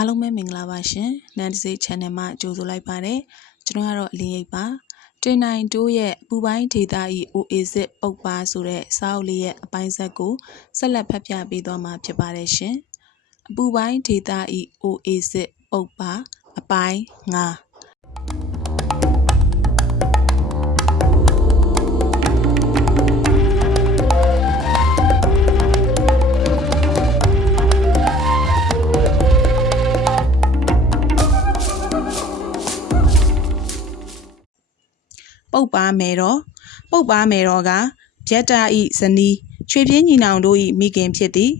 အားလုံးပဲမင်္ဂလာပါရှင်။နန်းတစေး channel မှာကြိုဆိုလိုက်ပါတယ်။ကျွန်တော်ကတော့အလင်းရိပ်ပါ။တင်နိုင်တိုးရဲ့ပူပိုင်းဒေတာဤ Oasis ပုတ်ပါဆိုတဲ့စာအုပ်လေးရဲ့အပိုင်းဆက်ကိုဆက်လက်ဖတ်ပြပေးသွားမှာဖြစ်ပါတယ်ရှင်။အပူပိုင်းဒေတာဤ Oasis ပုတ်ပါအပိုင်း9 ပုတ်ပါမယ်တော့ပုတ်ပါမယ်တော့ကဗျက်တာဤဇနီးချွေပြင်းညီနောင်တို့ဤမိခင်ဖြစ်သည်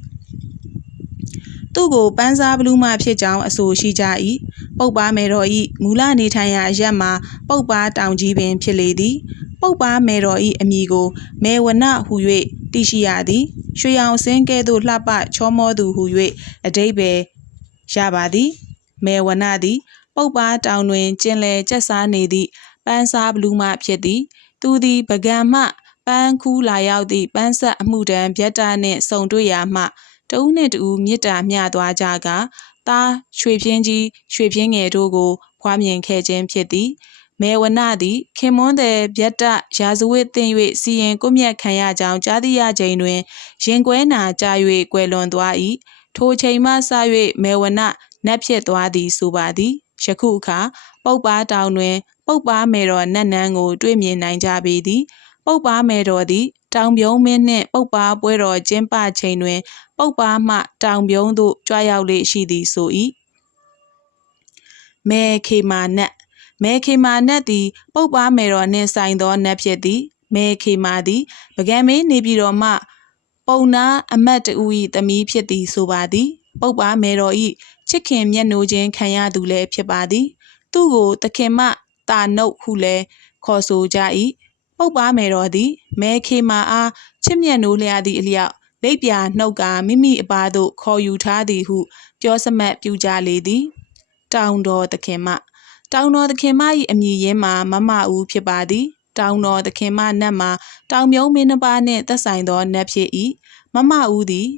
သူ့ကိုပန်းစားဘလူးမှဖြစ်ကြောင်းအဆိုရှိကြ၏ပုတ်ပါမယ်တော်ဤမူလနေထိုင်ရာအရက်မှာပုတ်ပါတောင်ကြီးပင်ဖြစ်လေသည်ပုတ်ပါမယ်တော်ဤအမည်ကိုမေဝနဟု၍သိရှိရသည်ရွှေရောင်စင်းကဲ့သို့လှပချောမောသူဟု၍အတိတ်ပဲရပါသည်မေဝနသည် ပုတ်ပါတောင်တွင်ကျင်လည်ကျက်စားနေသည့် ပန်းစားဘလူးမှဖြစ်သည် သူသည်ပကံမှပန်းခူးလာရောက်သည့်ပန်းဆက်အမှုတန်းဗျက်တာနှင့်ဆုံတွေ့ရာမှတဦးနှင့်တဦးမြစ်တာမျှသွားကြကသားရွှေပြင်းကြီးရွှေပြင်းငယ်တို့ကိုဖွားမြင်ခဲ့ခြင်းဖြစ်သည်မေဝနသည်ခင်မွန်းတဲ့ဗျက်တရာဇဝတ်တင်၍စီရင်ကွမြက်ခံရကြောင်းကြားသိရချိန်တွင်ရင်ကွဲနာကြ၍ကွယ်လွန်သွား၏ထိုချိန်မှစ၍မေဝနနတ်ဖြစ်သွားသည်ဆိုပါသည်ယခုအခါပုပ်ပါတောင်တွင် ပုပ်ပါမေတော်နတ်နန်းကို တွေ့မြင်နိုင်ကြပေသည်ပုပ်ပါမေတော်သည် တောင်ပြုံးမင်းနှင့်ပုပ်ပါပွဲတော်ကျင်းပချိန်တွင် ပုပ်ပါမှ တောင်ပြုံးသို့ကြွရောက်လေရှိသည်ဆို၏မေခေမာနတ်မေခေမာနတ်သည် ပုပ်ပါမေတော်နှင့်ဆိုင်သောနတ်ဖြစ်သည်မေခေမာသည်ပကံမင်းနေပြည်တော်မှ ပုံနာအမတ်တူ၏သမီးဖြစ်သည်ဆိုပါသည် ပုပ်ပါမေတော်၏ချစ်ခင်မျက်နှိုးခြင်းခံရသူလည်းဖြစ်ပါသည် သူ့ကိုသခင်မ တာနုတ်ဟုလည်းခေါ်ဆိုကြ၏ပုပ်ပါမေတော်သည်မဲခေမာအားချစ်မြတ်နိုးလျားသည့်အလျောက်လက်ပြနှုတ်ကမိမိအပါသို့ခေါ်ယူထားသည်ဟု ပြောစမတ်ပြုကြလေသည်တောင်တော်သခင်မတောင်တော်သခင်မ၏အမည်ရင်းမှာမမဦးဖြစ်ပါသည်တောင်တော်သခင်မနတ်မှာတောင်မြုံမင်းနှပါနှင့်သက်ဆိုင်သောနတ်ဖြစ်၏မမဦးသည်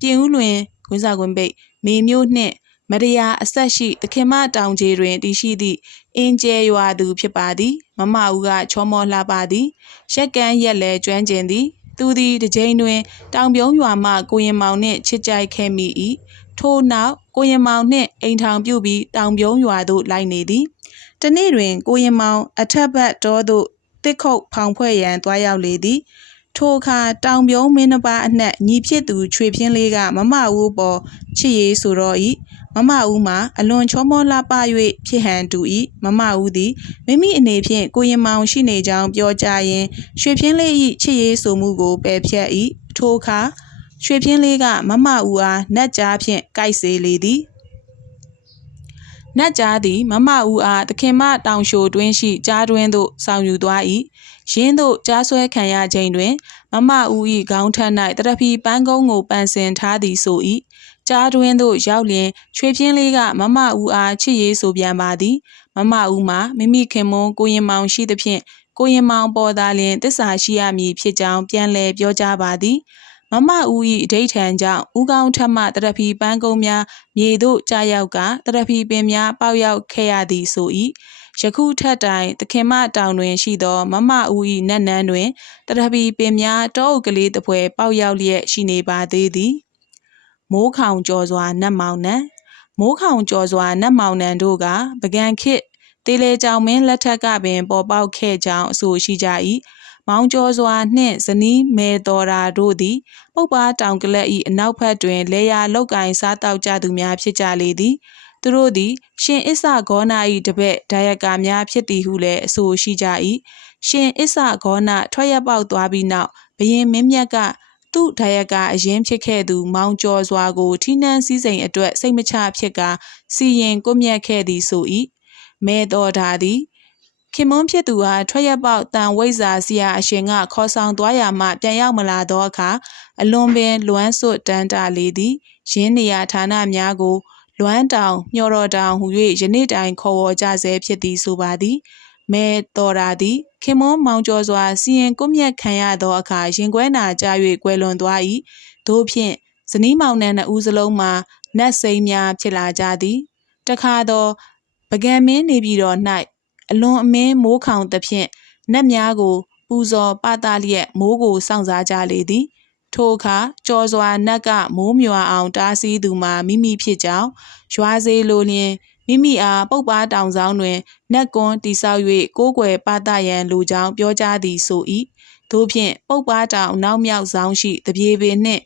ပြင်ဦးလွင်ကွင်းစာကွင်းပိတ်မေမျိုးနှင့် မရယာအဆက်ရှိသခင်မတောင်ကြီးတွင်တည်ရှိသည့်အင်းကျဲရွာသူဖြစ်ပါသည် မမဦးကချောမောလှပါသည် ရက်ကန်းရက်လဲကျွမ်းကျင်သည် သူသည်တစ်ကြိမ်တွင် တောင်ပြုံးရွာမှကိုရင်မောင်နှင့်ချစ်ကြိုက်ခဲ့မိ၏ထို့နောက်ကိုရင်မောင်နှင့်အိမ်ထောင်ပြုပြီးတောင်ပြုံးရွာသို့လိုက်နေသည်တနေ့တွင် ကိုရင်မောင် အထက်ဘက်တော်သို့တစ်ခုတ်ဖောင်ဖွဲ့ရန်တွားရောက်လေသည်ထိုအခါတောင်ပြုံးမင်းနှပါအနှက်ညီဖြစ်သူချွေပြင်းလေးကမမဦးပေါ်ချစ်ရေးဆိုတော့၏ မမဦးမှာအလွန်ချောမောလှပ၍ဖြစ်ဟန်တူ၏မမဦးသည်မိမိအနေဖြင့်ကိုရင်မောင်ရှိနေကြောင်းပြောကြရင်ရွှေပြင်းလေး၏ချစ်ရေးဆိုမှုကိုပယ်ဖြတ်၏ထိုအခါရွှေပြင်းလေးကမမဦးအားနတ်ကြားဖြင့်ကြိုက်စေလေသည်နတ်ကြားသည်မမဦးအားသခင်မတောင်ရှိုတွင်းရှိကြားတွင်းသို့ဆောင်ယူသွား၏ရင်းသို့ကြားဆွဲခံရခြင်းတွင် မမဦး၏ခေါင်းထက်၌တရဖီပန်းကုန်းကိုပန်ဆင်ထားသည်ဆို၏ ကြားတွင်သို့ရောက်လျင်ချွေပြင်းလေးကမမဦးအားချစ်ရေးဆိုပြန်ပါသည်မမဦးမှာမိမိခင်မွန်းကိုရင်မောင်ရှိသဖြင့်ကိုရင်မောင်ပေါ်သာလျင်တစ္ဆာရှိရမည်ဖြစ်ကြောင်းပြန်လည်ပြောကြားပါသည်မမဦး၏အဋိဌံကြောင့်ဦးကောင်းထက်မှတရဖီပန်းကုန်းများမြေသို့ကြာရောက်ကတရဖီပင်များပေါက်ရောက်ခဲ့ရသည်ဆို၏ယခုထက်တိုင်သခင်မတောင်တွင်ရှိသောမမဦး၏နတ်နန်းတွင်တရဖီပင်များတောအုပ်ကလေးတစ်ပွဲပေါက်ရောက်လျက်ရှိနေပါသေးသည် မိုးခေါင်ကြော်စွာနတ်မောင်နှံမိုးခေါင်ကြော်စွာနတ်မောင်နှံတို့ကပကံခေတ်တေလေကြောင်မင်းလက်ထက်ကပင်ပေါ်ပေါက်ခဲ့ကြောင်းအဆိုရှိကြ၏မောင်ကျော်စွာနှင့်ဇနီးမေတော်ရာတို့သည်ပုပ်ပါတောင်ကလပ်၏အနောက်ဘက်တွင်လေယာလောက်ကင်စားတောက်ကြသူများဖြစ်ကြလေသည်သူတို့သည် ရှင်အစ္ဆဂေါနာ၏တပည့်ဒါယကာများဖြစ်သည်ဟုလည်းအဆိုရှိကြ၏ရှင်အစ္ဆဂေါနာထွက်ရပေါက်သွားပြီးနောက်ဘရင်မင်းမြတ်က သူ့ဒါယကအရင်ဖြစ်ခဲ့သူ မောင်ကျော်စွာကိုထိနှန်းစည်းစိမ်အတွက်စိတ်မချဖြစ်ကစီရင်ကွမြတ်ခဲ့သည်ဆို၏မဲတော်ဓာသည်ခင်မွန်းဖြစ်သူအားထွက်ရပေါက်တန်ဝိဇ္ဇာဆရာအရှင်ကခေါ်ဆောင်သွားရမှပြန်ရောက်မလာသောအခါအလွန်ပင်လွမ်းစွတ်တန်းတာလေသည်ရင်းနေရာဌာနများကိုလွမ်းတောင်မျော်တော်တောင်ဟူ၍ယနေ့တိုင်ခေါ်ဝေါ်ကြဆဲဖြစ်သည်ဆိုပါသည် မဲတော်ရာသည်ခင်မွန်းမောင်ကျော်စွာစီရင်ကွမြက်ခံရသောအခါရင်ကွဲနာကြ၍ကွယ်လွန်သွား၏တို့ဖြင့်ဇနီးမောင်နှံနှစ်ဦးစလုံးမှာနတ်စိမ်းများဖြစ်လာကြသည်တခါတော့ပကံမင်းနေပြည်တော်၌အလွန်အမင်းမိုးခေါင်သဖြင့်နတ်များကို ပူဇော်ပသလျက်မိုးကိုစောင့်စားကြလေသည် ထိုအခါကြော်စွာနတ်ကမိုးမြွာအောင်တားဆီးသူမှာမိမိဖြစ်ကြောင်းရွာစေလိုလျင် မိမိအားပုပ်ပါတောင်ဆောင်တွင်နတ်ကွန်းတိဆောက်၍ကိုးကွယ်ပသရန်လူကြောင်းပြောကြားသည်ဆို၏ထို့ဖြင့်ပုပ်ပါတောင်နောက်မြောက်ဆောင်ရှိတပြေပင်နှင့်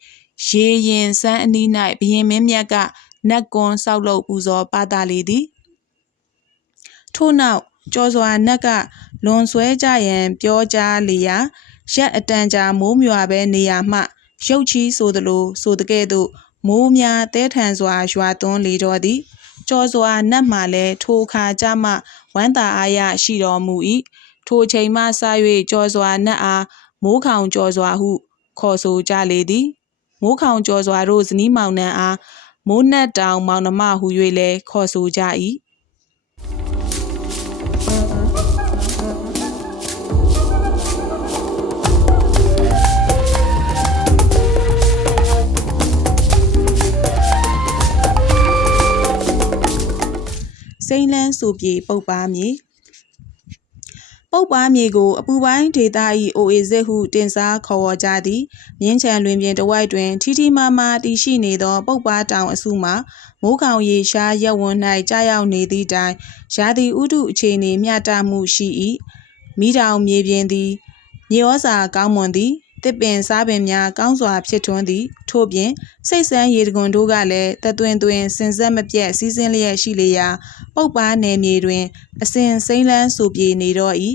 ရေရင်စမ်းအနီး၌ဘရင်မင်းမြတ်ကနတ်ကွန်းဆောက်လုပ်ပူဇော်ပသလေသည်ထို့နောက်ကျော်စွာနတ်ကလွန်ဆွဲကြရန်ပြောကြားလျာရက်အတန်ကြာမိုးမြွာပဲနေရာမှရုတ်ချီဆိုသလိုဆိုတကဲ့သို့မိုးများတဲထန်စွာရွာသွန်းလေတော့သည် ကြောစွာနတ်မှလည်းထိုအခါကြမှဝမ်းသာအားရရှိတော်မူ၏ထိုချိန်မှစ၍ကြောစွာနတ်အားမိုးခေါင်ကြောစွာဟု ခေါ်ဆိုကြလေသည်မိုးခေါင်ကြောစွာတို့ဇနီးမောင်နှံအားမိုးနတ်တောင်မောင်နှမဟု၍လည်းခေါ်ဆိုကြ၏ စိမ့်လန်းဆိုပြေပုတ်ပါမြေပုတ်ပါမြေကိုအပူပိုင်းဒေသ၏အိုအေစစ်ဟုတင်စားခေါ်ဝေါ်ကြသည်မြင်းချံလွင်ပြင်တဝိုက်တွင်ထီထီမာမာတည်ရှိနေသော ပုတ်ပါတောင်အစုမှာမိုးကောင်ရေရှားရက်ဝန်း၌ကြာရောက်နေသည့်တိုင်ရာသီဥတုအခြေအနေမျှတမှုရှိ၏မိတောင်မြေပြင်သည်မြေဩဇာကောင်းမွန်သည် တစ်ပင်စားပင်များကောင်းစွာဖြစ်ထွန်းသည် ထို့ပြင်စိတ်ဆန်းရေတကွန်တို့ကလည်းတသွင်သွင်စင်ဆက်မပြတ်စီးစင်းလျက်ရှိလေရာပုပ်ပါနယ်မြေတွင် အစဉ်စိမ့်လန်းဆိုပြေနေတော့၏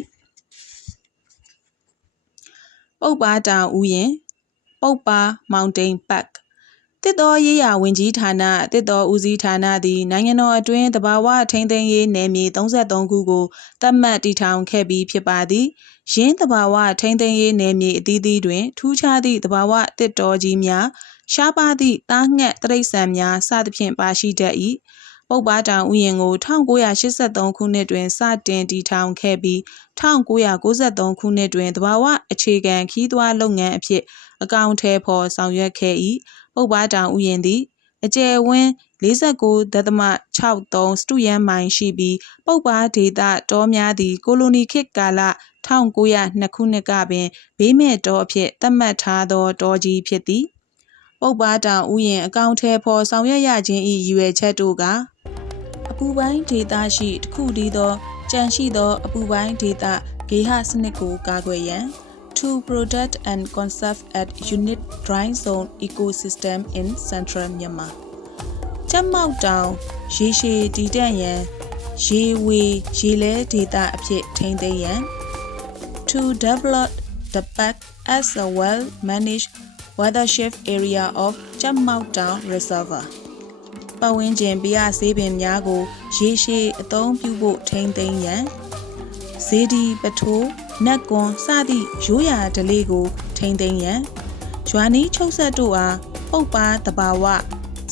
ပုပ်ပါတောင်ဥယျင်ပုပ်ပါမောင် တိန်ပတ်တစ်တော်ရေးရာဝင်ကြီးဌာနတစ်တော်ဦးစီးဌာနသည်နိုင်ငံတော်အတွင်းတဘာဝထိန်းသိမ်းရေးနယ်မြေ33ခုကိုသတ်မှတ်တည်ထောင်ခဲ့ပြီးဖြစ်ပါသည်။ရင်းတဘာဝထိန်းသိမ်းရေးနယ်မြေအသီးသီးတွင်ထူးခြားသည့်တဘာဝတစ်တော်ကြီးများရှားပါသည့်တားငှက်တရိษံများစသဖြင့်ပါရှိတတ်၏။ပုပ်ပါတောင်ဥယျာဉ်ကို1983ခုနှစ်တွင်စတင်တည်ထောင်ခဲ့ပြီး1993ခုနှစ်တွင်တဘာဝအခြေခံခီးသွွားလုပ်ငန်းအဖြစ်အကောင့်ထဲပေါ်ဆောင်ရွက်ခဲ့၏ ပုပ်ပါတောင်ဥယျာဉ်သည် အကျယ်ဝန်း49.63စတုရန်မိုင်ရှိပြီး ပုပ်ပါဒေသတောများသည် ကိုလိုနီခေတ်ကာလ1902ခုနှစ်ကပင် ဘေးမဲ့တောအဖြစ်သတ်မှတ်ထားသော တောကြီးဖြစ်သည်ပုပ်ပါတောင်ဥယျာဉ်အကောင့်ထဲပေါ်ဆောင်ရွက်ရခြင်း၏ရည်ရွယ်ချက်တို့ကအပူပိုင်းဒေသရှိတစ်ခုတည်းသောကြန့်ရှိသော အပူပိုင်းဒေသဂေဟစနစ်ကိုကာကွယ်ရန် to protect and conserve at unit dry zone ecosystem in central Myanmar ကျက်မောက်တောင်ရေရှည်တည်တံ့ရန်ရေဝေရေလဲဒေသအဖြစ်ထိန်းသိမ်းရန် to develop the park as a well managed watershed area of ကျက်မောက်တောင် reservoir ပတ်ဝန်းကျင်ပြရဆေးပင်များကိုရေရှည်အသုံးပြုဖို့ထိန်းသိမ်းရန်ဇေဒီပထိုး နတ်ကွန်စသည့်ရိုးရာဓလေ့ကို ထိန်းသိမ်းရန်ရွာနီးချုပ်ဆက်တို့အားပုပ်ပါတဘာဝ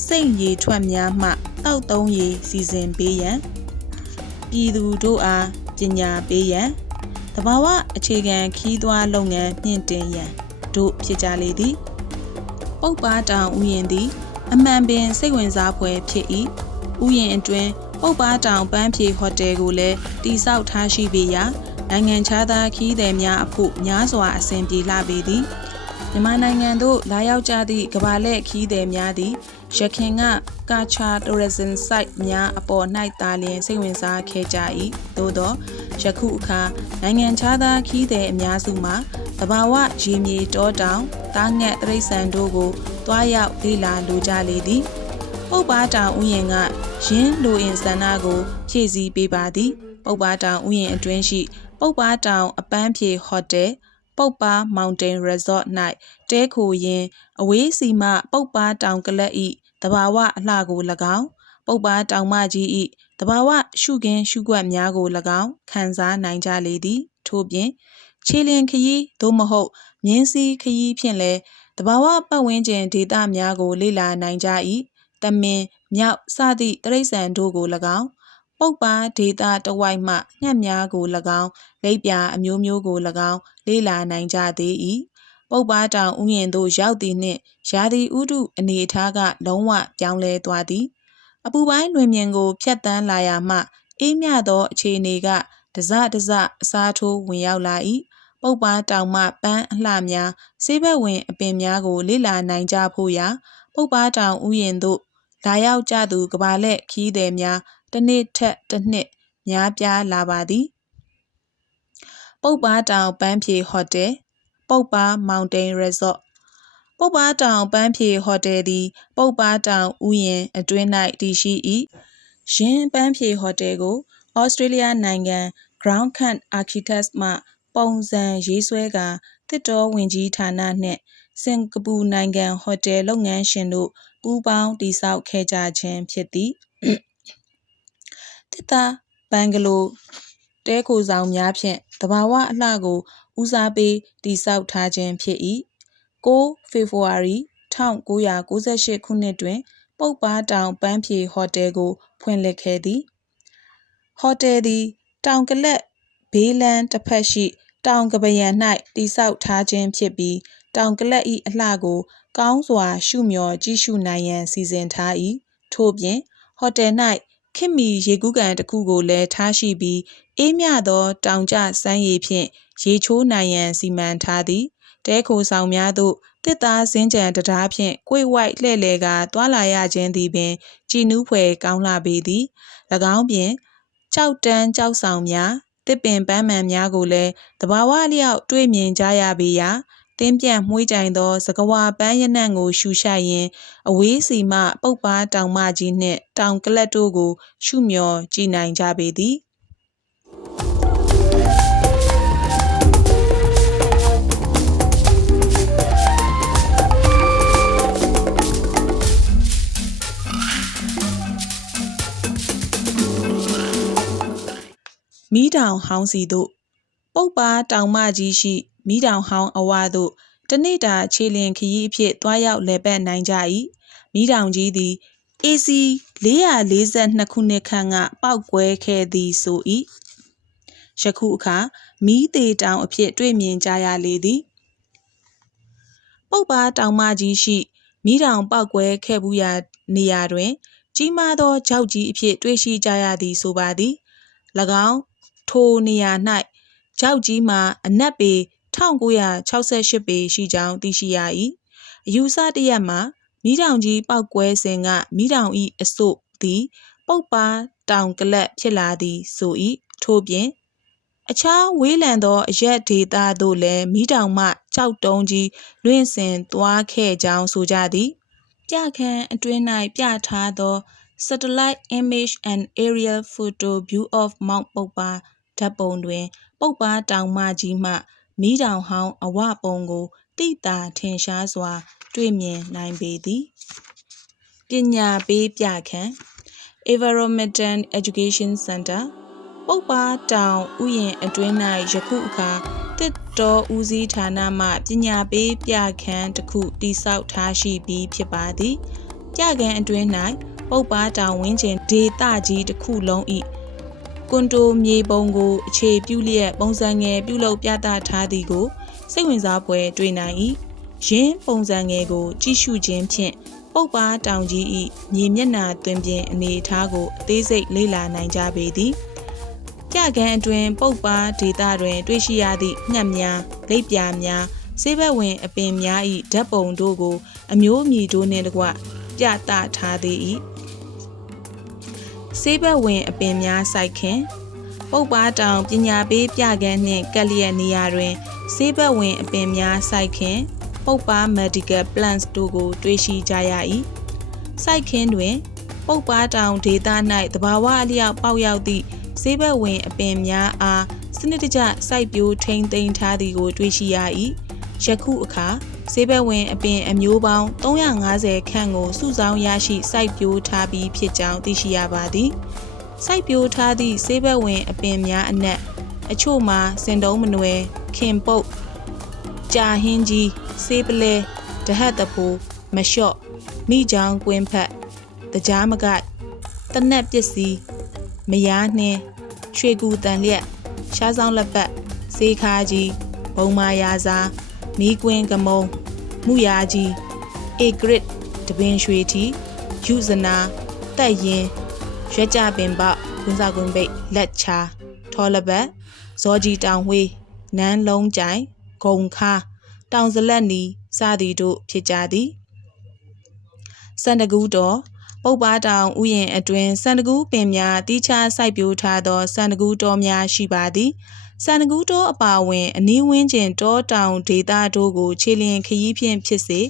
စိတ်ရည်ထွက်များမှတောက်သုံးရည်စီစဉ်ပေးရန်ပြည်သူတို့အားပညာပေးရန်တဘာဝအခြေခံခီးသွွားလုပ်ငန်းမြင့်တင်ရန်တို့ဖြစ်ကြလေသည်ပုပ်ပါတောင်ဥယျာဉ်သည် အမှန်ပင်စိတ်ဝင်စားဖွယ်ဖြစ်၏ဥယျာဉ်အတွင်းပုပ်ပါတောင်ပန်းဖြေဟိုတယ်ကိုလည်းတိစောက်ထားရှိပေရာ နိုင်ငံခြားသားခီးသည်များအဖို့များစွာအဆင်ပြေလှပေသည်မြန်မာနိုင်ငံသို့လာရောက်ကြသည့်ကမ္ဘာလှည့်ခီးသည်များသည်ရခင်ကကာချာတိုရီဇမ်ဆိုက်များအပေါ်၌သာလျှင်စိတ်ဝင်စားခဲ့ကြ၏သို့သောယခုအခါနိုင်ငံခြားသားခီးသည်အများစုမှာတဘာဝရေမြေတောတောင်တားငှက်တရိษံတို့ကိုတွားရောက်လေ့လာလိုကြလေသည်ပုပ်ပါတောင်ဥယျာဉ်ကရင်းလိုအင်ဆန္ဒကိုဖြည့်ဆည်းပေးပါသည်ပုပ်ပါတောင်ဥယျာဉ်အတွင်းရှိ ပုပ်ပါတောင်အပန်းဖြေဟိုတယ်ပုပ်ပါမောင်တိန်ရီဇော့၌တဲခိုရင်းအဝေးစီမှပုပ်ပါတောင်ကလပ်ဤတဘာဝအလှကို၎င်းပုပ်ပါတောင်မကြီးဤတဘာဝရှုခင်းရှုကွက်များကို၎င်းခံစားနိုင်ကြလေသည် ထို့ပြင်ခြေလင်ခရီးသို့မဟုတ်မြင်းစည်းခရီးဖြင့်လည်းတဘာဝပတ်ဝန်းကျင်ဒေသများကိုလေ့လာနိုင်ကြ၏တမင်မြောက်စသည့်တရိษံတို့ကို၎င်း ပုပ်ပါဒေတာတဝိုက်မှငှက်များကို၎င်းလိပ်ပြာအမျိုးမျိုးကို၎င်း လေ့လာနိုင်ကြသေး၏ပုပ်ပတောင်ဥယျာဉ်သို့ရောက်သည်နှင့်ရာသီဥတုအနေအထားကလုံးဝပြောင်းလဲသွားသည်အပူပိုင်းလွင်ပြင်ကိုဖြတ်တန်းလာရာမှအေးမြသောအခြေအနေကတစတစအစားထိုးဝင်ရောက်လာ၏ပုပ်ပတောင်မှပန်းအလှများဆေးဘက်ဝင်အပင်များကိုလေ့လာနိုင်ကြဖို့ရာ ပုပ်ပတောင်ဥယျာဉ်သို့လာရောက်ကြသူကဘာလက်ခီးသည်များ တစ်နှစ်ထက်တစ်နှစ်များပြားလာပါသည်ပုပ်ပတောင်ပန်းဖြေဟိုတယ်ပုပ်ပါမောင်တိန်ရီဆော့ပုပ်ပါတောင်ပန်းဖြေဟိုတယ်သည် ပုပ်ပါတောင်ဥယျာဉ်အတွင်း၌တည်ရှိ၏ယင်းပန်းဖြေဟိုတယ်ကိုဩစတြေးလျနိုင်ငံ Ground Kent Architects မှ ပုံစံရေးဆွဲကာတစ်တော်ဝင်ကြီးဌာနနှင့်စင်ကာပူနိုင်ငံဟိုတယ်လုပ်ငန်းရှင်တို့ပူးပေါင်းတည်ဆောက်ခဲ့ကြခြင်းဖြစ်သည် တစ်သားဘန်ဂလိုတဲခိုဆောင်များဖြင့်တဘာဝအလှကို ဦးစားပေးတည်ဆောက်ထားခြင်းဖြစ်၏6ဖေဖော်ဝါရီ1998ခုနှစ်တွင် ပုပ်ပါတောင်ပန်းဖြေဟိုတယ်ကို ဖွင့်လှစ်ခဲ့သည်ဟိုတယ်သည် တောင်ကလပ်ဘေးလန်းတစ်ဖက်ရှိ တောင်ကပယံ၌တည်ဆောက်ထားခြင်းဖြစ်ပြီးတောင်ကလပ်၏အလှကို ကောင်းစွာရှုမျှော်ကြည့်ရှုနိုင်ရန်စီစဉ်ထား၏ထို့ပြင်ဟိုတယ်၌ ခင်မီရေကူးကန်တစ်ခုကိုလည်းထားရှိပြီးအေးမြသောတောင်ကျစမ်းရည်ဖြင့်ရေချိုးနိုင်ရန်စီမံထားသည်တဲခိုဆောင်များသို့တစ်သားစင်းကြံတရားဖြင့်ကိုယ်ဝိုက်လှဲ့လေကတွာလာရခြင်းသည်ပင်ကြည်နူးဖွယ်ကောင်းလှပေသည်၎င်းပြင်ကြောက်တန်းကြောက်ဆောင်များတစ်ပင်ပန်းမှန်များကိုလည်းတဘာဝလျောက်တွေ့မြင်ကြရပေရာ တင်းပြန့်မှုှေးကြိုင်သောစကဝါပန်းရနံ့ကိုရှူရှိုက်ရင်းအဝေးစီမှပုပ်ပါတောင်မကြီးနှင့်တောင်ကလတ်တို့ကို ရှုမျှော်ကြည့်နိုင်ကြပေသည်မီးတောင်ဟောင်းစီသို့ပုပ်ပါတောင်မကြီးရှိ မီးတောင်ဟောင်းအဝသို့တနေ့တာခြေလျင်ခရီးအဖြစ်တွားရောက်လည်ပတ်နိုင်ကြ၏မီးတောင်ကြီးသည် AC 442ခုနှစ်ခန့်ကပောက်ကွဲခဲ့သည်ဆို၏ယခုအခါမီးသေးတောင်အဖြစ်တွေ့မြင်ကြရလေသည်ပုပ်ပါတောင်မကြီးရှိမီးတောင်ပောက်ကွဲခဲ့မှုရာနေရာတွင် ကြီးမားသောကြောက်ကြီးအဖြစ်တွေ့ရှိကြရသည်ဆိုပါသည်၎င်းထိုနေရာ၌ကြောက်ကြီးမှာအနက်ပေ 1968ပေရှိကြောင်းသိရှိရ၏အယူဆတရက်မှာမိတောင်ကြီးပောက်ကွဲစဉ်ကမိတောင်၏အစို့သည်ပုတ်ပါတောင်ကလပ်ဖြစ်လာသည်ဆို၏ထို့ပြင်အခြားဝေးလံသောအရက်ဒေသသို့လည်းမိတောင်မှကြောက်တုံးကြီးလွင့်စင်သွားခဲ့ကြောင်းဆိုကြသည်ပြခန်းအတွင်း၌ပြထားသော Satellite Image and Aerial Photo View of Mount ပုပ္ပါဓာတ်ပုံတွင် ပုပ္ပါတောင်မကြီးမှ မီးတောင်ဟောင်းအဝပုံကိုတိတာထင်ရှားစွာ တွေ့မြင်နိုင်ပေသည် ပညာပေးပြခန်း Environmental Education Center ပုပ္ပါတောင်ဥယျာဉ်အတွင်း၌ယခုအခါတစ်တော်ဦးစီးဌာနမှ ပညာပေးပြခန်းတစ်ခုတိစောက်ထားရှိပြီးဖြစ်ပါသည် ပြခန်းအတွင်း၌ပုပ္ပါတောင်ဝင်းကျင်ဒေသကြီးတစ်ခုလုံး၏ ကွန်တိုမြေပုံကိုအခြေပြုလျက်ပုံစံငယ်ပြုလုပ်ပြသထားသည်ကိုစိတ်ဝင်စားဖွယ်တွေ့နိုင်၏ယင်းပုံစံငယ်ကိုကြည့်ရှုခြင်းဖြင့်ပုပ်ပါတောင်ကြီး၏မြေမျက်နှာတွင်ပြင်အနေအထားကိုအသေးစိတ်လေ့လာနိုင်ကြပေသည်ကြကန်းအတွင်ပုပ်ပါဒေတာတွင် တွေ့ရှိရသည့်ငှက်များလိပ်ပြာများဆေးဘက်ဝင်အပင်များ၏ဓာတ်ပုံတို့ကို အမျိုးအမည်တို့နှင့်တကွပြသထားသေး၏ ဆေးဘက်ဝင်အပင်များစိုက်ခင်ပုပ်ပါတောင်ပညာပေးပြကန်းနှင့်ကက်လျက်နေရာတွင်ဆေးဘက်ဝင်အပင်များစိုက်ခင်ပုပ်ပါ medical plants တို့ကို တွေ့ရှိကြရ၏စိုက်ခင်တွင် ပုပ်ပါတောင်ဒေသ၌တဘာဝအလျောက်ပေါက်ရောက်သည့်ဆေးဘက်ဝင်အပင်များအားစနစ်တကျစိုက်ပျိုးထိန်းသိမ်းထားသည်ကို တွေ့ရှိရ၏ယခုအခါ ဆေးဘက်ဝင်အပင်အမျိုးပေါင်း350ခန့်ကိုစုဆောင်းရရှိစိုက်ပျိုးထားပြီးဖြစ်ကြောင်းသိရှိရပါသည်စိုက်ပျိုးထားသည့်ဆေးဘက်ဝင်အပင်များအနက်အချို့မှာစင်တုံးမနွယ်ခင်ပုတ်ကြာဟင်းကြီးဆေးပလဲဒဟတ်တပူမလျှော့မိချောင်းကွင်းဖက်တကြားမကိုက်တနက်ပစ္စည်းမယားနှင်းရွှေကူတန်လျက်ရှားဆောင်လက်ပတ်ဈေးခါကြီးဘုံမာယာစာ မီးကွင်းကမုံမူရာကြီးဧကရစ်တပင်ရွှေတီယူဇနာတက်ရင်ရွက်ကြပင်ပေါကွန်းစာကွန်းပိတ်လက်ချာထောလဘတ်ဇောကြီးတောင်ဝေးနန်းလုံးကြိုင်ဂုံခါတောင်စလက်နီစသည်တို့ဖြစ်ကြသည်စန္ဒကူးတော်ပုပ်ပါတောင်ဥယျာဉ်အတွင်စန္ဒကူးပင်များတီးခြားစိုက်ပျိုးထားသောစန္ဒကူးတော်များရှိပါသည် စန္ဒကူးတော်အပါအဝင် အနီးဝန်းကျင်တောတောင်ဒေသတို့ကို ခြေလျင်ခရီးဖြင့်ဖြစ်စေ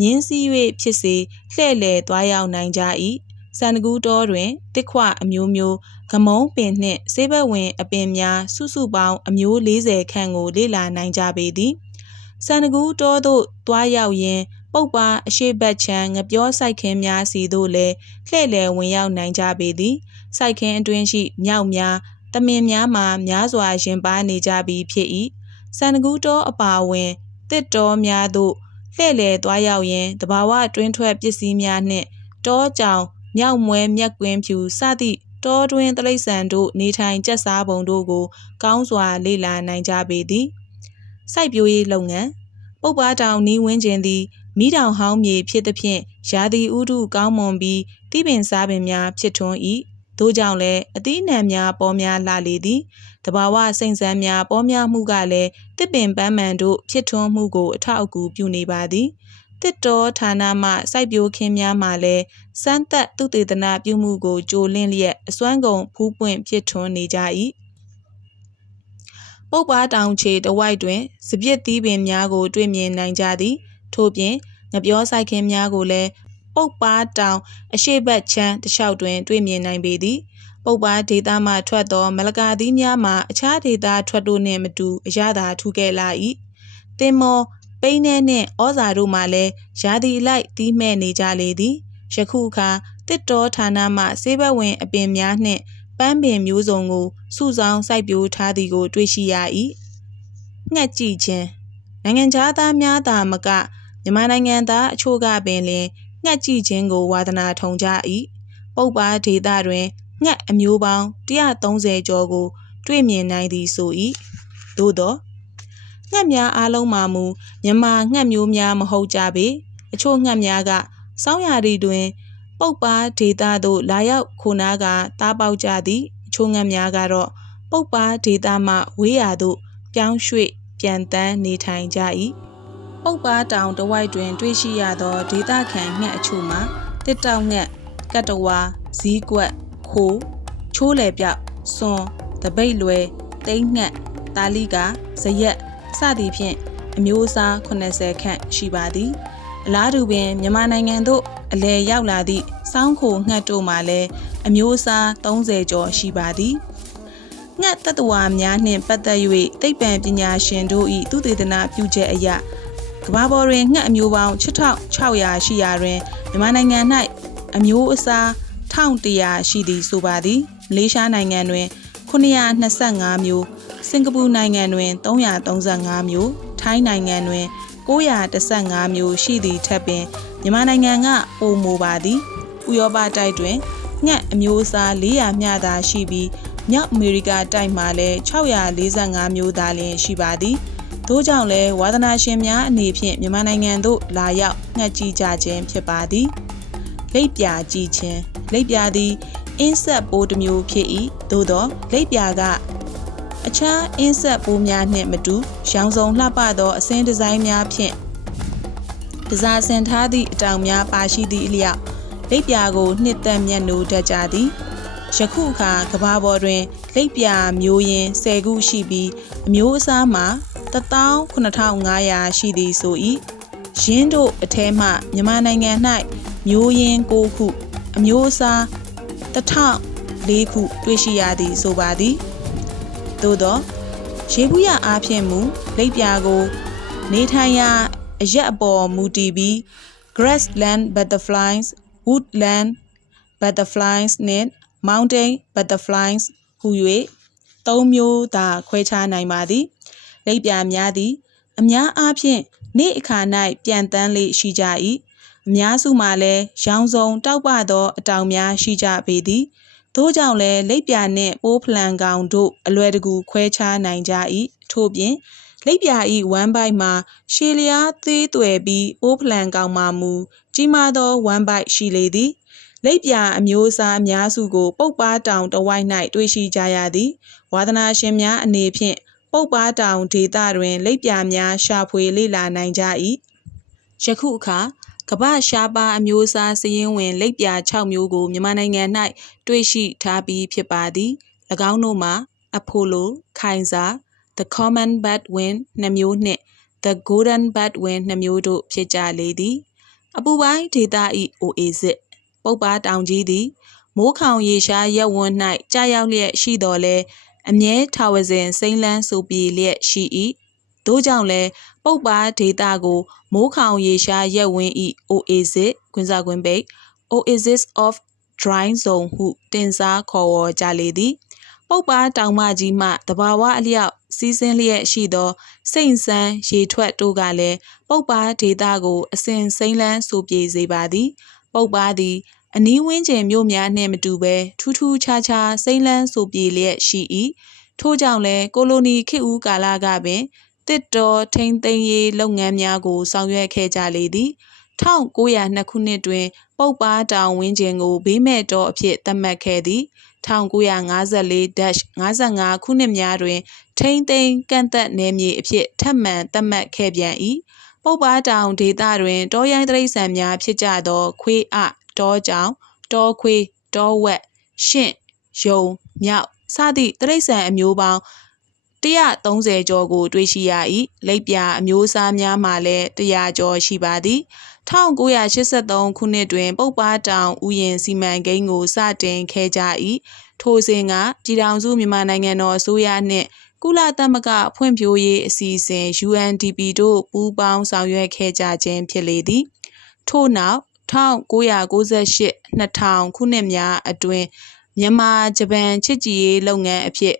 မြင်းစည်း၍ဖြစ်စေလှဲ့လေသွားရောက်နိုင်ကြ၏စန္ဒကူးတော်တွင်တစ်ခွအမျိုးမျိုးဂမုံပင်နှင့်ဆေးဘက်ဝင်အပင်များစုစုပေါင်းအမျိုး40ခန့်ကိုလေ့လာနိုင်ကြပေသည်စန္ဒကူးတော်သို့တွားရောက်ရင်းပုပ်ပါအရှိဘက်ချံငပြောစိုက်ခင်းများစီသို့လည်းလှဲ့လေဝင်ရောက်နိုင်ကြပေသည်စိုက်ခင်းအတွင်းရှိမြောက်များ တမင်များမှာများစွာရင်ပါနေကြပြီးဖြစ်၏စန္ဒကူးတော်အပါအဝင်တစ်တော်များသို့လှဲ့လေသွားရောက်ရင်းတဘာဝတွင်းထွက်ပစ္စည်းများနှင့်တောကြောင်မြောက်မွဲမြက်ကွင်းဖြူစသည့်တောတွင်တလိษံတို့နေထိုင်ကျက်စားပုံတို့ကို ကောင်းစွာလေ့လာနိုင်ကြပေသည်စိုက်ပျိုးရေးလုပ်ငန်းပုပ်ပါတောင်နီးဝန်းကျင်သည်မိတောင်ဟောင်းမြေဖြစ်သဖြင့်ရာသီဥတုကောင်းမွန်ပြီးတိပင်စားပင်များဖြစ်ထွန်း၏ ထို့ကြောင့်လည်းအသီးနှံများပေါ်များလာလေသည်တဘာဝစိန်ဆန်းများပေါ်များမှုကလည်းတစ်ပင်ပန်းမှန်တို့ဖြစ်ထွန်းမှုကိုအထောက်အကူပြုနေပါသည်တစ်တော်ဌာနမှစိုက်ပျိုးခင်းများမှလည်းစမ်းသက်သူတေသနာပြုမှုကိုကြိုလင့်လျက်အစွမ်းကုန်ဖူးပွင့်ဖြစ်ထွန်းနေကြ၏ပုပ်ပါတောင်ချေတဝိုက်တွင်စပြစ်သီးပင်များကို တွေ့မြင်နိုင်ကြသည် ထို့ပြင်ငပြောစိုက်ခင်းများကိုလည်း ပုပ်ပါတောင်အရှိတ်ချမ်းတစ်လျှောက်တွင် တွေ့မြင်နိုင်ပေသည်ပုပ်ပါဒေတာမှထွက်သောမလကာသီးများမှာအခြားဒေတာထွက်တို့နှင့်မတူအရသာထူခဲ့လာ၏တင်မောပိန်းထဲနှင့်ဩဇာတို့မှလည်းရာသီလိုက်တီးမဲ့နေကြလေသည်ယခုအခါတစ်တော်ဌာနမှဆေးဘက်ဝင်အပင်များနှင့်ပန်းပင်မျိုးစုံကိုစုဆောင်စိုက်ပျိုးထားသည်ကို တွေ့ရှိရ၏ငှက်ကြည့်ခြင်းနိုင်ငံသားများသာမကမြန်မာနိုင်ငံသားအချို့ကပင်လျှင် ငှက်ကြည့်ခြင်းကိုဝါသနာထုံကြ၏ပုပ်ပါဒေသတွင်ငှက်အမျိုးပေါင်း130ကျော်ကို တွေ့မြင်နိုင်သည်ဆို၏သို့သောငှက်များအားလုံးမှာမူမြန်မာငှက်မျိုးများမဟုတ်ကြပေအချို့ငှက်များကစောင်းရာဒီတွင် ပုပ်ပါဒေသသို့လာရောက်ခိုနားကတားပေါက်ကြသည်အချို့ငှက်များကတော့ပုပ်ပါဒေသမှဝေးရာသို့ပြောင်းရွှေ့ပြန်တန်းနေထိုင်ကြ၏ ပုပ်ပါတောင်တဝိုက်တွင် တွေ့ရှိရသောဒေသခံငှက်အချို့မှာတစ်တောက်ငှက်ကတ္တဝါဇီးကွက်ခိုးချိုးလေပြောက်စွန်တပိတ်လွယ်တိမ့်ငှက်တာလီကာဇရက်စသည်ဖြင့်အမျိုးအစား80ခန့်ရှိပါသည်အလားတူပင်မြန်မာနိုင်ငံသို့အလဲရောက်လာသည့်စောင်းခိုငှက်တို့မှလည်းအမျိုးအစား30ကျော်ရှိပါသည်ငှက်တတဝါများနှင့်ပတ်သက်၍သိပ္ပံပညာရှင်တို့၏သုတေသနပြုချက်အရ ကမ္ဘာပေါ်တွင်ငှက်အမျိုးပေါင်း6600ရှိရာတွင်မြန်မာနိုင်ငံ၌အမျိုးအစား1100ရှိသည်ဆိုပါသည်မလေးရှားနိုင်ငံတွင်925မျိုးစင်ကာပူနိုင်ငံတွင်335မျိုးထိုင်းနိုင်ငံတွင်915မျိုးရှိသည့်ထက်ပင်မြန်မာနိုင်ငံကပိုမိုပါသည်ဥရောပတိုက်တွင်ငှက်အမျိုးအစား400မျှသာရှိပြီးမြောက်အမေရိကတိုက်မှာလည်း645မျိုးသာလျှင်ရှိပါသည် ထို့ကြောင့်လည်းဝါသနာရှင်များအနေဖြင့်မြန်မာနိုင်ငံသို့လာရောက်ငှက်ကြည့်ကြခြင်းဖြစ်ပါသည်လိပ်ပြာကြည့်ခြင်းလိပ်ပြာသည်အင်းဆက်ပိုးတစ်မျိုးဖြစ်၏သို့သောလိပ်ပြာကအခြားအင်းဆက်ပိုးများနှင့်မတူရောင်စုံလှပသောအစင်းဒီဇိုင်းများဖြင့်ဒဇာဆင်ထားသည့်အတောင်များပါရှိသည့်အလျောက်လိပ်ပြာကိုနှစ်သက်မျက်နှိုးတတ်ကြသည်ယခုအခါကဘာပေါ်တွင်လိပ်ပြာမျိုးရင်း10ခုရှိပြီးအမျိုးအစားမှာ 18500ရှိသည်ဆို၏ရင်းတို့အထဲမှမြန်မာနိုင်ငံ၌မျိုးရင်း6ခု အမျိုးအစား1004ခုတွေ့ရှိရသည်ဆိုပါသည်သို့သောရေဘူးရအားဖြင့်မူလိပ်ပြာကို နေထိုင်ရာအရက်အပေါ်မူတည်ပြီး grassland butterflies woodland butterflies နှင့် mountain butterflies ဟူ၍သုံးမျိုးသာခွဲခြားနိုင်ပါသည် လိပ်ပြာများသည် အများအားဖြင့်နေ့အခါ၌ပြန်တန်းလေးရှိကြ၏အများစုမှာလည်းရောင်စုံတောက်ပသောအတောင်များရှိကြပေသည်ထို့ကြောင့်လည်းလိပ်ပြာနှင့်ပိုးဖလံကောင်တို့အလွယ်တကူခွဲခြားနိုင်ကြ၏ထို့ပြင်လိပ်ပြာဤဝမ်းပိုက်မှာရှေလျားသေးသွယ်ပြီးအိုးဖလန်ကောင်မှမူကြီးမားသောဝမ်းပိုက်ရှိလေသည်လိပ်ပြာအမျိုးအစားအများစုကို ပုပ်ပါတောင်တဝိုက်၌တွေ့ရှိကြရသည်ဝါသနာရှင်များအနေဖြင့် ပုပ်ပါတောင်ဒေသတွင် လိပ်ပြာများရှာဖွေလေ့လာနိုင်ကြ၏ယခုအခါကမ္ဘာရှားပါအမျိုးအစားစည်ရင်းဝင်လိပ်ပြာ6မျိုးကိုမြန်မာနိုင်ငံ၌တွေ့ရှိထားပြီးဖြစ်ပါသည်၎င်းတို့မှာ အဖိုလိုခိုင်စာ The Common Badwin 2မျိုးနှင့် The Golden Badwin 2မျိုးတို့ဖြစ်ကြလေသည်အပူပိုင်းဒေသ၏အိုအေစစ်ပုပ်ပါတောင်ကြီးသည်မိုးခေါင်ရေရှားရက်ဝန်း၌ကြာရောက်လျက်ရှိတော်လဲ အမြဲထာဝစဉ်စိမ့်လန်းဆိုပြေလျက်ရှိ၏တို့ကြောင့်လဲပုပ်ပါဒေတာကိုမိုးခေါင်ရေရှားရက်ဝင်းဤ oasis ခွင်စာခွင်ပိတ် oasis of dry zone ဟုတင်စားခေါ်ဝေါ်ကြလေသည်ပုပ်ပါတောင်မကြီးမှတဘာဝအလျောက်စီးဆင်းလျက်ရှိသောစိတ်ဆန်းရေထွက်တို့ကလည်းပုပ်ပါဒေတာကိုအစဉ်စိမ့်လန်းဆိုပြေစေပါသည် ပုပ်ပါသည် အနီးဝန်းကျင်မြို့များနှင့်မတူဘဲထူးထူးခြားခြားစိမ့်လန်းဆိုပြေလျက်ရှိ၏ထို့ကြောင့်လဲကိုလိုနီခေတ်ဦးကာလကပင်တစ်တော်ထိန်သိမ်းရေးလုပ်ငန်းများကို ဆောင်ရွက်ခဲ့ကြလေသည်1902ခုနှစ်တွင် ပုပ်ပါတောင်ဝင်းကျင်ကိုဘေးမဲ့တော်အဖြစ်သတ်မှတ်ခဲ့သည်1954-55ခုနှစ်များတွင် ထိန်သိမ်းကန့်သက်နယ်မြေအဖြစ်ထပ်မံသတ်မှတ်ခဲ့ပြန်၏ပုပ်ပါတောင်ဒေသတွင် တောရိုင်းတိရစ္ဆာန်များဖြစ်ကြသောခွေးအ တောကြောင်တောခွေးတောဝက်ရှင့်ယုံမြောက်စသည့်တိရစ္ဆာန်အမျိုးပေါင်း130ကျော်ကို တွေ့ရှိရ၏လိပ်ပြာအမျိုးအစားများမှလည်း100ကျော်ရှိပါသည်1983ခုနှစ်တွင် ပုပ်ပါတောင်ဥယျာဉ်စီမံကိန်းကိုစတင်ခဲ့ကြ၏ထိုစဉ်ကပြည်ထောင်စုမြန်မာနိုင်ငံတော်အစိုးရနှင့်ကုလသမဂ္ဂဖွံ့ဖြိုးရေးအစီအစဉ် UNDP တို့ပူးပေါင်းဆောင်ရွက်ခဲ့ကြခြင်းဖြစ်လေသည်ထို့နောက် 1998 2000 ခုနှစ်များအတွင်း မြန်မာဂျပန်ချစ်ကြည်ရေးလုပ်ငန်းအဖြစ်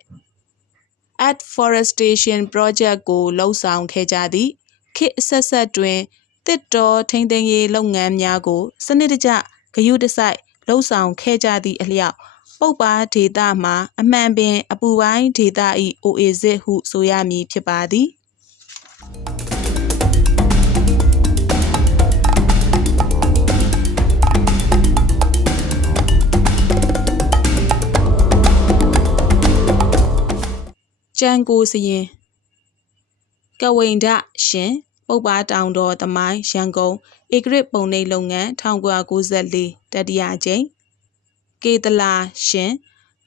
Adforestation Project ကိုလှုပ်ဆောင်ခဲ့ကြသည်ခေတ်အဆက်ဆက်တွင်တစ်တော်ထိန်းသိမ်းရေးလုပ်ငန်းများကို စနစ်တကျ ဂရုတစိုက်လှုပ်ဆောင်ခဲ့ကြသည့်အလျောက် ပုပ်ပါဒေတာမှာ အမှန်ပင် အပူပိုင်းဒေတာ၏အိုအေစစ်ဟု ဆိုရမည်ဖြစ်ပါသည် ကျန်ကိုစရင်ကဝိန္ဒရှင်ပုပ္ပါတောင်တော်သမိုင်းရန်ကုန်ဧကရစ်ပုံနှိပ်လုပ်ငန်း1994တတိယကြိမ်ကေတလာရှင်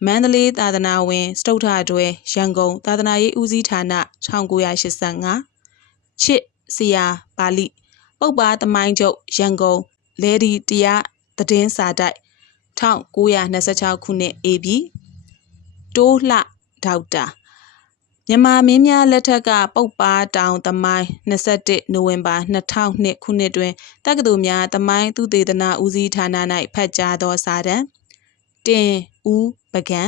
မန္တလေးသာသနာဝင်စတုထတွဲရန်ကုန်သာသနာရေးဦးစီးဌာန1985ချစ်စရာပါဠိပုပ္ပါသမိုင်းချုပ်ရန်ကုန်လေဒီတရားသတင်းစာတိုက်1926ခုနှစ် AB တိုးလှဒေါက်တာ မြန်မာမင်းများလက်ထက်က ပုပ်ပါတောင်သမိုင်း 21 နိုဝင်ဘာ 2002 ခုနှစ်တွင် တက္ကသိုလ်များ သမိုင်းသုတေသနဦးစီးဌာန၌ဖတ်ကြားသောစာတမ်း တင်ဦးပကံ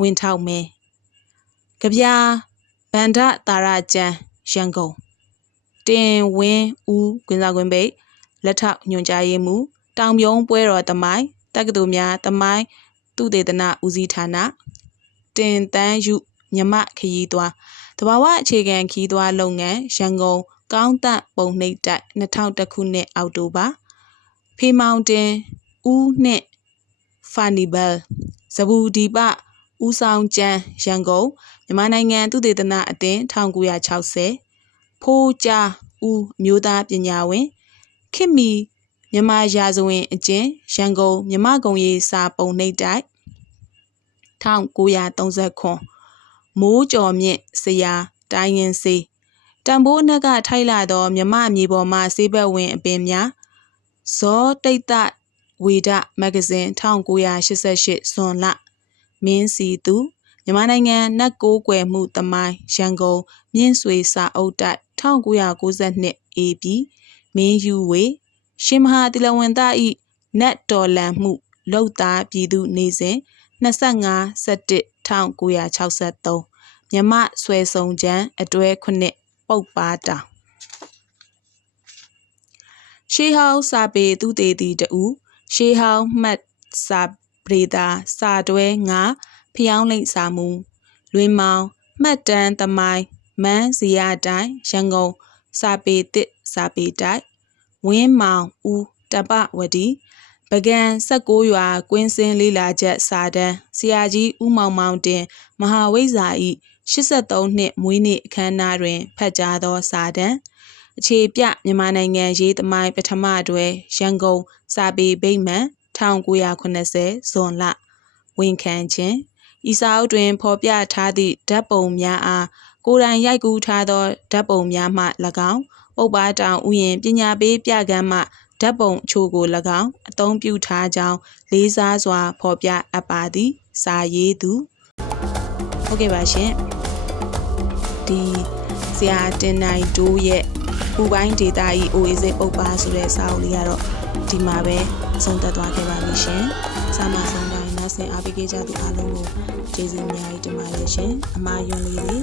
ဝင်းထောက်မဲကြပြဗန္ဒတာရကျန်ရန်ကုန် တင်ဝင်းဦးကွင်းစားကွင်းပိတ်လက်ထောက်ညွှန်ကြားရေးမှူး တောင်ပြုံးပွဲတော်သမိုင်း တက္ကသိုလ်များ သမိုင်းသုတေသနဦးစီးဌာန တင်တန်းယူ မြမခရီးသွားတဘာဝအခြေခံခီးသွားလုပ်ငန်းရန်ကုန်ကောင်းတန့်ပုံနှိပ်တိုက်2001ခုနှစ်အောက်တိုဘာဖေမောင်တင်ဦးနှင့်ဖာနီဘယ်ဇဘူဒီပဦးဆောင်ကျန်းရန်ကုန်မြန်မာနိုင်ငံသုတေသနအသင်း1960ဖိုးကြဦးမျိုးသားပညာဝင်ခင်မီမြန်မာရာဇဝင်အကျဉ်ရန်ကုန်မြမကုံရေးစာပုံနှိပ်တိုက်1930 မိုးကြော်မြင့်ဆရာတိုင်းရင်စေးတံပိုးအနက်ကထိုက်လာသောမြမမြေပေါ်မှဆေးဘက်ဝင်အပင်များဇောတိတ်တဝေဒမဂ္ဂဇင်း1988ဇွန်လမင်းစီသူမြန်မာနိုင်ငံနတ်ကိုးကွယ်မှုသမိုင်းရန်ကုန်မြင့်ဆွေစာအုပ်တိုက်1992 AB မင်းယူဝေရှင်မဟာတိလဝန်သားဤနတ်တော်လန်မှုလောက်သားပြည်သူနေစဉ်25 17 1963မြမဆွဲစုံချမ်းအတွဲခုနှစ်ပုတ်ပါတောင်ရှေးဟောင်းစာပေသူတေတီတူရှေးဟောင်းမှတ်စာပရိသာစာတွဲငါဖျောင်းလိမ့်စာမူလွင်မောင်မှတ်တမ်းသမိုင်းမန်းဇီယတိုင်းရန်ကုန်စာပေတစ်စာပေတိုက်ဝင်းမောင်ဦးတပဝတီ ပကံ16ရွာကွင်းစင်းလေးလာချက်စာတန်းဆရာကြီးဦးမောင်မောင်တင် မဟာဝိဇ္ဇာဤ83နှစ်မွေးနေ့အခမ်းအနားတွင်ဖတ်ကြားသောစာတန်းအခြေပြမြန်မာနိုင်ငံရေးသမိုင်းပထမတွဲရန်ကုန်စာပေဗိမ္မာန်1980ဇွန်လဝန်ခံခြင်းဤစာအုပ်တွင် ဖော်ပြထားသည့်ဓာတ်ပုံများအားကိုယ်တိုင်ရိုက်ကူးထားသောဓာတ်ပုံများမှ၎င်းပုပ္ပါတောင်ဥယျာဉ်ပညာပေးပြကမ်းမှ ဓာတ်ပုံအချို့ကို၎င်းအသုံးပြုထားကြောင်းလေးစားစွာဖော်ပြအပ်ပါသည် စာရေးသူဟုတ်ကဲ့ပါရှင်ဒီဆရာတင်နိုင်တိုးရဲ့ပူပိုင်းဒေတာဤ OAS ပုပ္ပါဆိုတဲ့စာအုပ်လေးကတော့ဒီမှာပဲဆုံးသက်သွားခဲ့ပါပြီရှင်စာမဆုံးတိုင်းနောက်ဆင်အားပေးကြကြသူအားလုံးကိုကျေးဇူးအများကြီးတင်ပါတယ်ရှင်အမာယွန်းလေးတွေ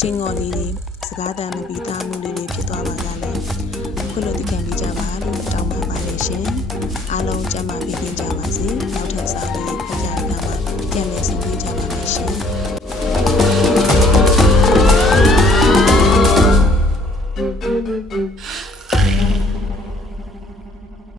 ချင်းငေါ်လေးတွေစကားတန်မပြီးသားမှုလေးတွေဖြစ်သွားပါကြလေခုလိုသိခံပြီးကြပါလို့တောင်းပန်ပါတယ် ရှင်အားလုံးကျန်းမာပြီးပြင်ကြပါစေနောက်ထပ်စာလေးဖတ်ကြရမှာပြန်လည်ဆုံတွေ့ကြပါမယ်ရှင်